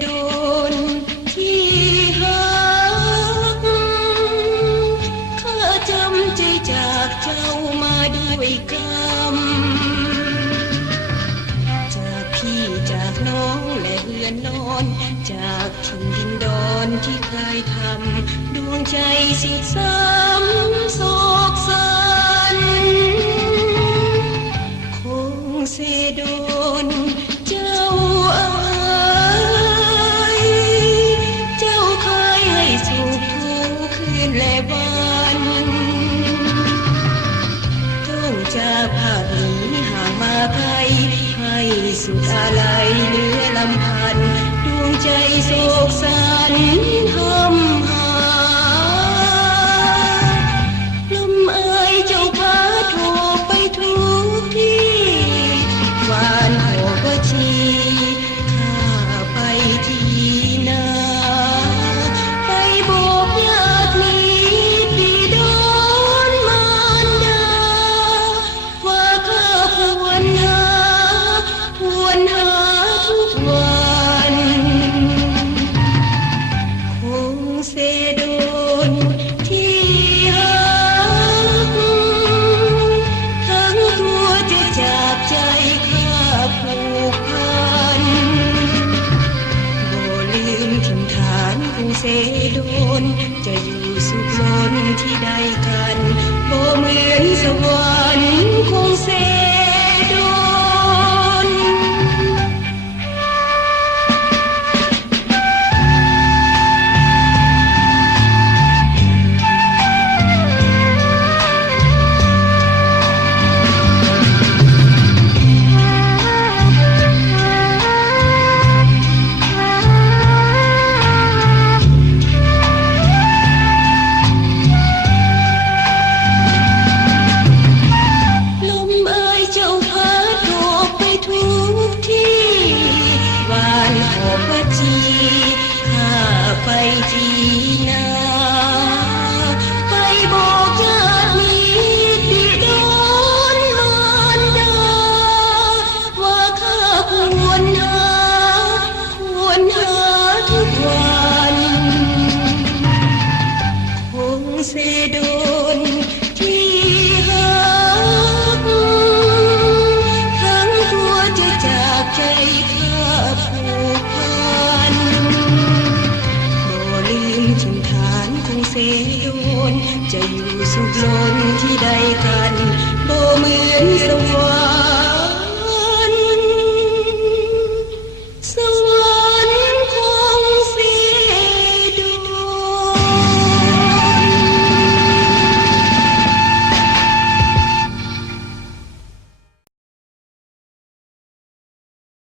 โดนที่หักข้าจำใจจากเจ้ามาด้วยกรรมจากพี่จากน้องและเอื้อนนอนจากถิ่นดินดอนที่เคยทำดวงใจสิซ้ำโศกสันคงเสโดนเจ้าเอ๋ยเจ้าเคยให้สุขทุกคืนและวันต้องจากภาคนี้ห่างมาไกลให้สุดอะไรเหลือลำพันดวงใจโศกสันหำหาลมเอ่ยเจ้าพาโทรไปทุกที่วานหอวชีข้าไปที่นาไปบอกญาติมิตรบิดามารดาว่าข้าควรหาทุกวันคงเสโดนที่หักทั้งตัวจะจากใจข้าผูกพันบ่ลืมถิ่นฐานคงเสโดนจะอยู่สุขล้นที่ใดกันบ่เหมือนสวรรค์คงเสโดนไปที่นาไปบอกญาติมิตรบิดามารดาว่าข้าควรหาทุกวันคงเสโดนที่หักทั้งตัวจะจากใจข้าผูกพันถิ่นฐานคงเสโดนจะอยู่สุขล้นที่ใดกันบ่เหมือนสวรรค์